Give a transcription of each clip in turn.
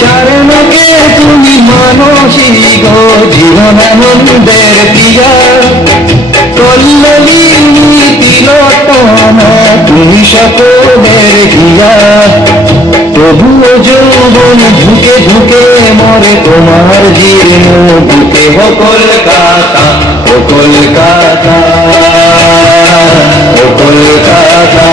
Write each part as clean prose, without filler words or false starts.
চারণকে তুমি মানসী গো জীবনানন্দের প্রিয়া, কল্লোলিনী তিলোত্তমা তুমি সকলের হিয়া। তবুও যৌবন ঝুঁকে ঝুঁকে মরে তোমার জীর্ণ বুকে। ও কলকাতা, ও কলকাতা, ও কলকাতা।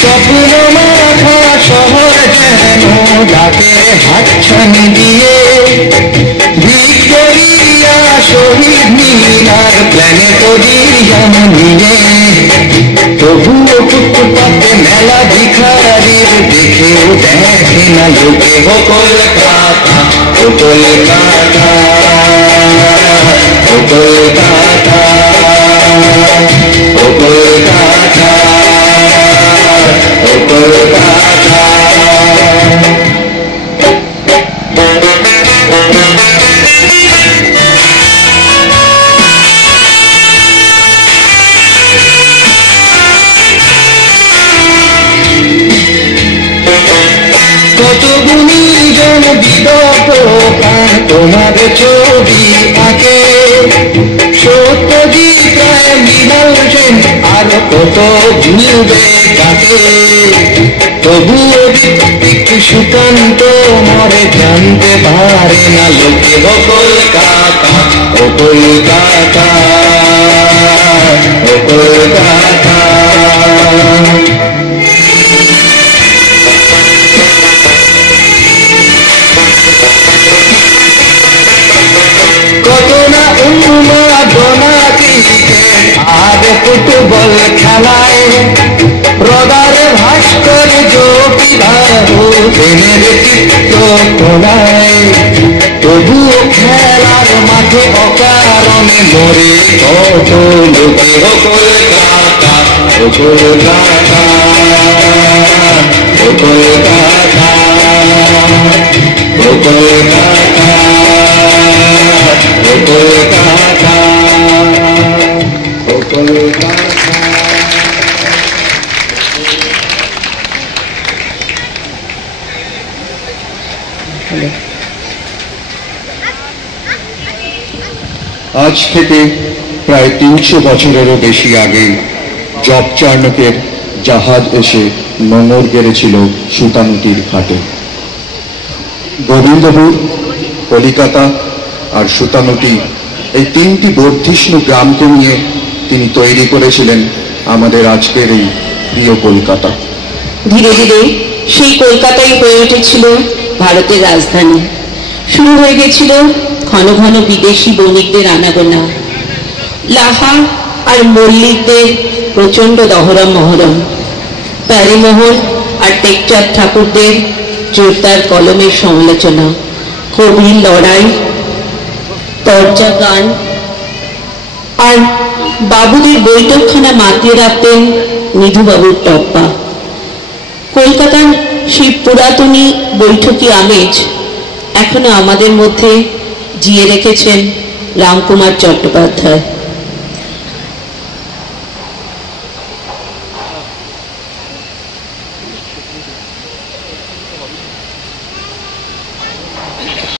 স্বপ্ন মাখা শহর যেন ডাকে হাতছানি দিয়ে, ভিক্টোরিয়া শহীদ মিনার প্ল্যানেটোরিয়াম নিয়ে। তবুও ফুটপাতে মেলা ভিখারির দেখেও দেখে না লোকে। ও কলকাতা, ও কলকাতা, ও কলকাতা, ও কলকাতা, ও কলকাতা। কত গুণীজন বিগত প্রাণ তোমার ছবি আঁকে, সত্যজিৎ রায়, মৃণাল সেন আর কত ভুলবে কাকে। তবুও ঋত্বিক সুকান্ত মরে জানতে পারে না লোকে। ও কলকাতা, ও কলকাতা, ও কলকাতা। কত না উন্মাদনা ক্রিকেট আর ফুটবল খেলায়, রদারে ভাস্কর্য বিবাহ প্রেমের চিত্রকলায়। তবুও খেলার মাঠে অকারণে মরে কত লোকে। ও কলকাতা, ও কলকাতা, ও কলকাতা, ও কলকাতা, ও কলকাতা, ও কলকাতা। আজ থেকে প্রায় 300 বছরেরও বেশি আগে জবচার্ণকের জাহাজ এসে নোঙর গেড়েছিল সুতানুটির ঘাটে। গোবিন্দপুর, কলিকাতা আর সুতানুটি, এই 3টি বর্ধিষ্ণু গ্রামকে নিয়ে তিনি তৈরি করেছিলেন আমাদের আজকের এই প্রিয় কলকাতা। ধীরে ধীরে সেই কলকাতাই হয়ে উঠেছিল ভারতের রাজধানী। শুরু হয়ে গেছিল ঘন ঘন বিদেশি বণিকদের আনাগোনা, লাহা আর মল্লিকদের প্রচন্ড দহরম মহরম, প্যারিমোহন আর টেকচাঁদ ঠাকুরদের জোরদার কলমের সমালোচনা, কবির লড়াই, তর্জা গান, আর বাবুদের বৈঠকখানা মাতিয়ে রাখতেন নিধুবাবুর টপ্পা। কলকাতার সেই পুরাতনী বৈঠকি আমেজ এখনো আমাদের মধ্যে জিয়ে রেখেছেন রামকুমার চট্টোপাধ্যায়।